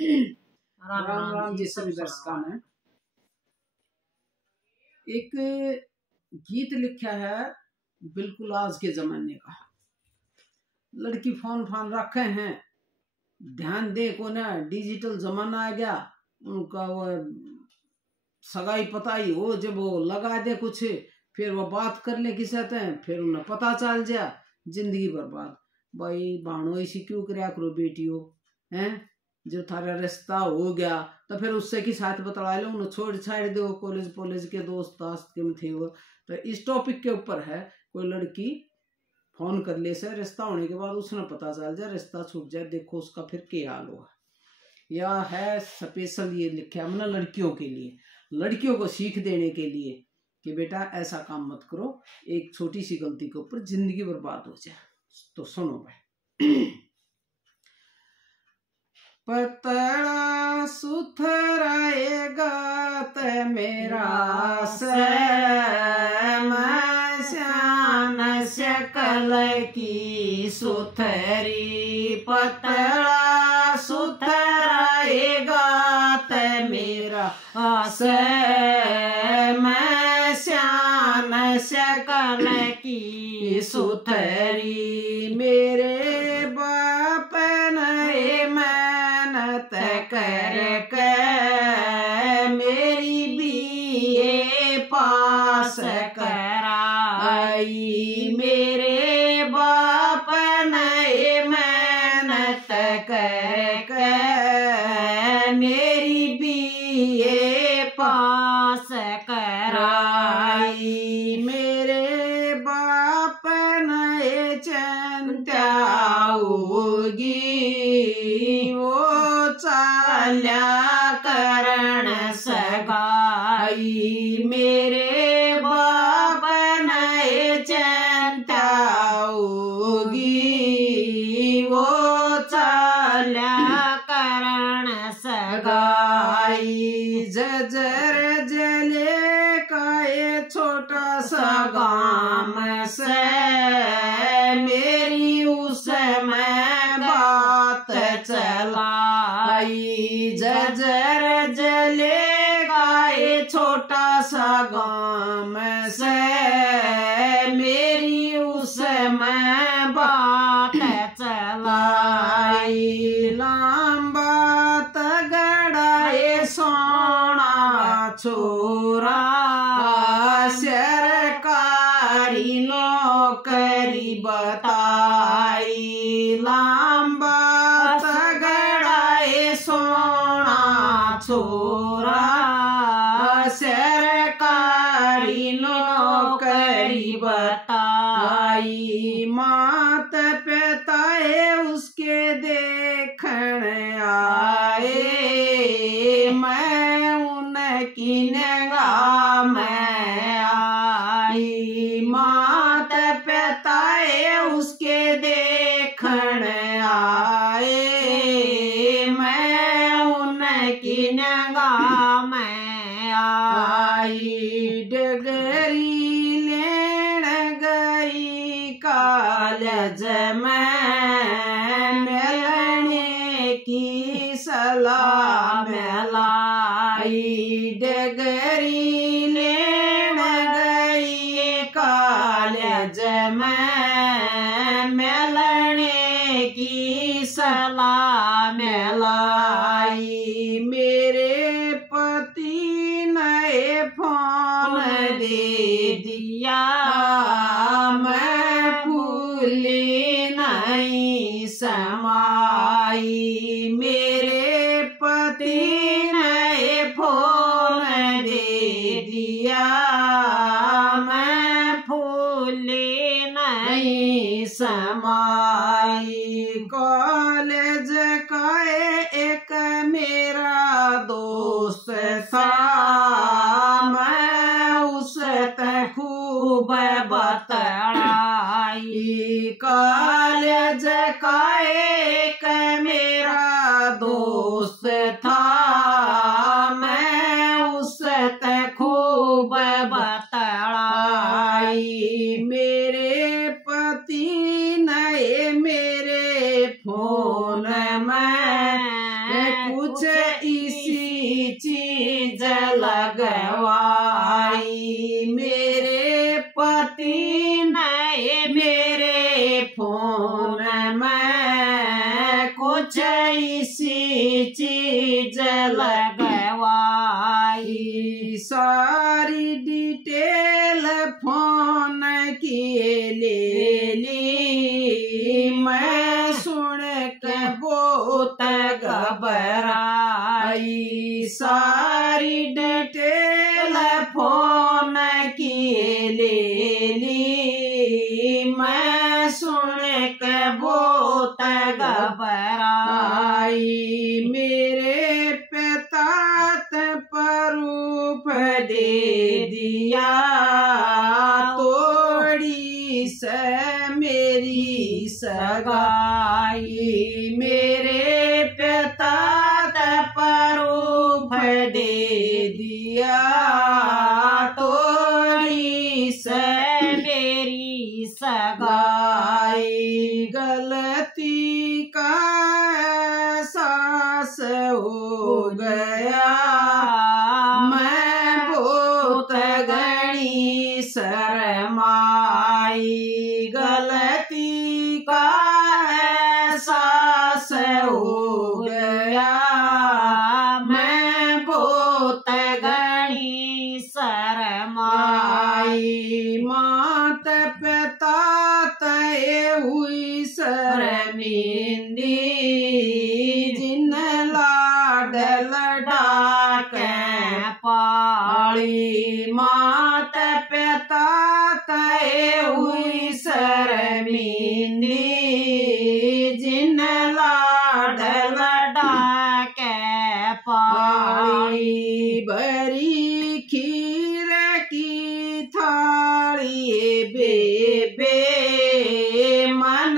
राम राम जी सभी दर्शकों ने। एक गीत लिखा है बिल्कुल आज के जमाने का। लड़की फोन फान रखे हैं, ध्यान दे को ना, डिजिटल जमाना आ गया, उनका वो सगाई पताई हो, जब वो लगा दे कुछ, फिर वो बात कर ले किसी से, फिर उन्हें पता चल जा, जिंदगी बर्बाद। भाई भाणो इसी क्यों करया करो बेटियों, हैं जो थारा रिश्ता हो गया तो फिर उससे की साथ बतला लो, उन्हें छोड़ छाड़ दो, कॉलेज के दोस्त दास्त के में थे वो। तो इस टॉपिक के ऊपर है, कोई लड़की फोन कर ले से, रिश्ता होने के बाद उसने पता चल जाए, रिश्ता छूट जाए, देखो उसका फिर क्या हाल हुआ। यह है स्पेशल, ये लिखा है मैंने लड़कियों के लिए, लड़कियों को सीख देने के लिए कि बेटा ऐसा काम मत करो, एक छोटी सी गलती के ऊपर जिंदगी बर्बाद हो जाए। तो सुनो भाई। पतला सुथराएगा ते मेरा श्यान शकल की सुथरी, पतला सुथराएगा ते मेरा श्यान शकल की सुथरी। मेरे बाप ने मेहनत करके मेरी बीए पास कराई, मेरे बाप ने मेहनत करके मेरी बीए पास कराई। मेरे बाप ने चिंता होगी वो चाल्या करण सगाई, मेरे बाप ने चिंता होगी वो चाल्या करण सगाई। जजर जले का ये छोटा सा गाम से मेरी उसमें बात चलाई, जजर जले का ये छोटा सा गाम से मेरी उसमें बात चलाई। लंबा तगड़ा ये सोना छोरा सरकारी नौकरी बताई, लंबा तगड़ा ये सोना छोरा सरकारी नौकरी बताई। मात पिता उसके देखने आए, मैं उनकी निगाह में आई, मात पिता उसके देखने आए, मैं उनकी निगाह में आई। डगरी लेन गई कॉलेज में मिलने की सलाह मिलाई, डगरी लेन गई कॉलेज में मिलने की सलाह मिलाई। मेरे पति ने फोन दे दिया, मैं भूली नहीं समाई, मेरे पति ने फोन दे दिया, मैं भूली नहीं समाई। कॉलेज का एक मेरा दोस्त था, मैं उसे खूब बतलाई, कॉलेज का एक मेरा दोस्त था, मैं उसे खूब बतलाई। मेरे पति ने मेरे फोन में कुछ इसी चीज लगवाई। मेरे पति ने मेरे फोन में कुछ इसी चीज लगवाई। सारी डिटेल फोन की ले ली। मैं सुन के बहुत घबराई। सारी डिटेल फोन की ले ली। मैं सुन के बहुत घबराई। मेरे पिता प्रूफ दे दिया। तोड़ी से मेरी सगाई। मेरे पिता प्रूफ दे दिया। तोड़ी से मेरी सगाई। गलती का एहसास हो गया। मैं बहुत घनी शर्माई। गलती का एहसास हो गया। मैं बहुत घनी शर्माई। मात पिता तय हुई शर्मिंदी। जिन लाड लड़ा के पाली। मात पिता तय हुई शर्मिंदी। जिन लाड लड़ा के पाली। भरी खीर की थाली बेबे। मन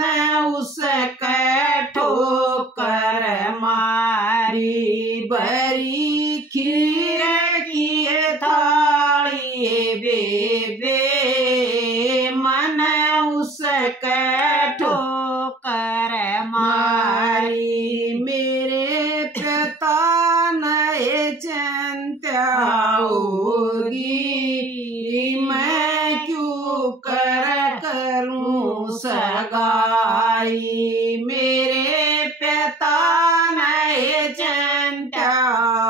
उसके ठोकर मारी। भरी खीर की थाली बेबे। मन उसके ठोकर मारी। मेरे पिता ने चिंता होगी। मैं क्यों करूं सगाई। मेरे पिता ने चिंता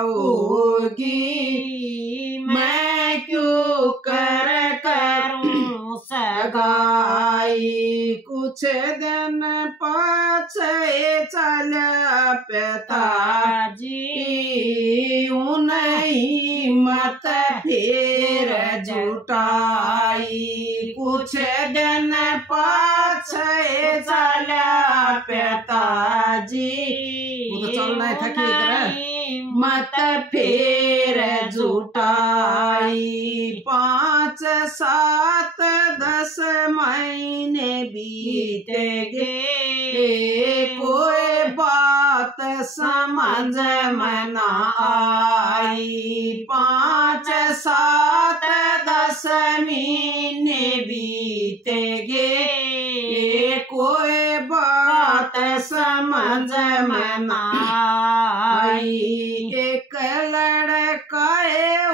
होगी। मैं क्यों करूं सगाई। कुछ दिन पाछे चला पिताजी। उन्हें मत फिर जुटाई। कुछ दिन पाछे चला पिताजी। वो तो चलना है था कि मत फिर जुटाई। 5, 7, 10 महीने बीत गए। कोई बात समझ में न आई। 5, 7, 10 महीने बीत गए। कोई बात समझ में न आई। एक लड़का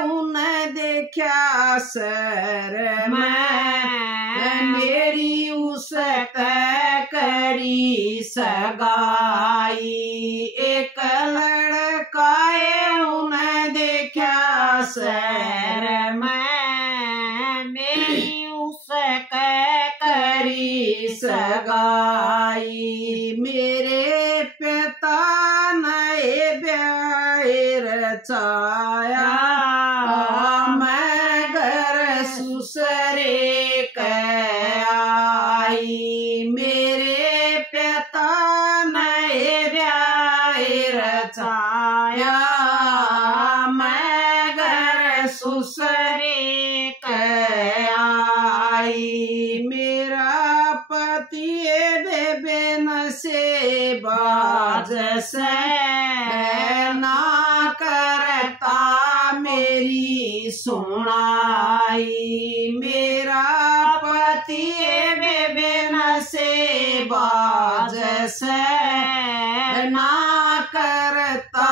उन्हें देखा शहर में। मेरी उसके करी सगाई। एक लड़का उन्हें देखा शहर में। मेरी उसके करी सगाई। मेरे पिता ने ब्याह रचाया। मैं घर ससुरे के आई। मेरे पिता ने ब्याह रचाया। मैं घर ससुरे के आई। मेरा पति बेबेन से बाज से ना करता मेरी सुनाई। मेरा पति बेबेन से बाज से ना करता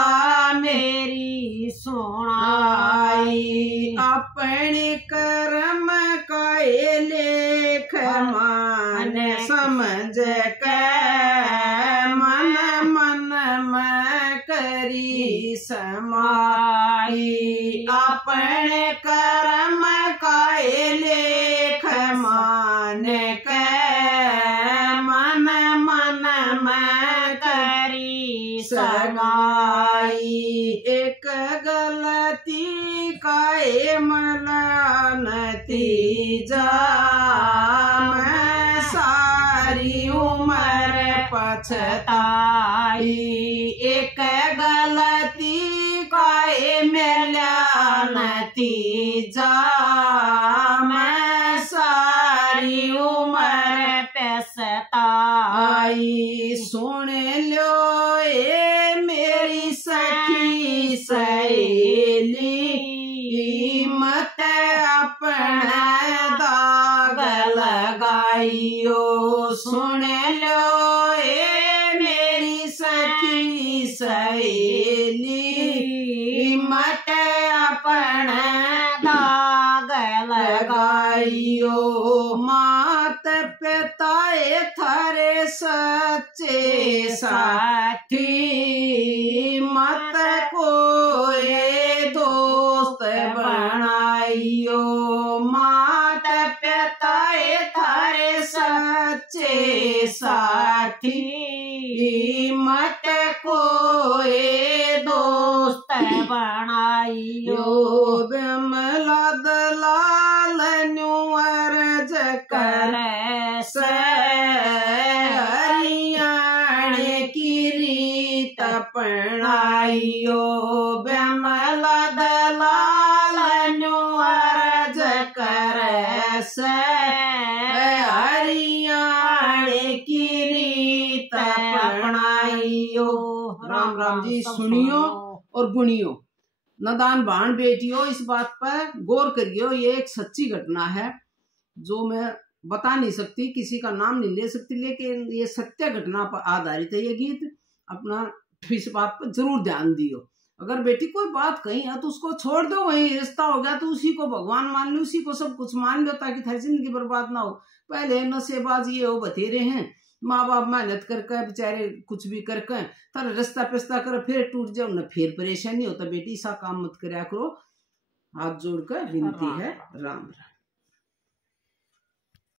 करी समाई, अपने कर्म काए लेख मान के, मन मन में करी सगाई। एक गलती काए मला नतीजा, मैं सारी उम्र पछताई। एक गलती काए मिला नतीजा, मैं सारी उम्र पछताई। सुन लो ये मेरी सखी सहेली, मत अपना दाग लगाइयो। सुन लो ये मेरी सखी सहेली, मत अपना दाग लगाइयो। मात पिता थारे सच्चे साथी, मत कोई दोस्त बनाइयो। मात पिता थारे सच्चे साथी, मत कोई दोस्त बनाइयो। बिमला दलाल अर्ज करे से, हरियाणे की रीत अपनाइयो। बिमला दलाल अर्ज करे से, हरियाणे की रीत अपनाइयो। राम राम जी। सुनियो और गुनियो, नदान भाण बेटियों, इस बात पर गौर करियो। ये एक सच्ची घटना है जो मैं बता नहीं सकती, किसी का नाम नहीं ले सकती, लेकिन ये सत्य घटना पर आधारित है ये गीत। अपना इस बात पर जरूर ध्यान दियो। अगर बेटी कोई बात कही है तो उसको छोड़ दो, वही रिश्ता हो गया तो उसी को भगवान मान लो, उसी को सब कुछ मान लो, ताकि थारी जिंदगी बर्बाद ना हो। पहले नशेबाज ये हो बतेरे हैं, माँ बाप मेहनत करके बेचारे कुछ भी करके थारा रिश्ता पिस्ता कर, फिर टूट जाओ न, फिर परेशानी होता। बेटी ऐसा काम मत करया करो। हाथ जोड़कर विनती है। राम राम।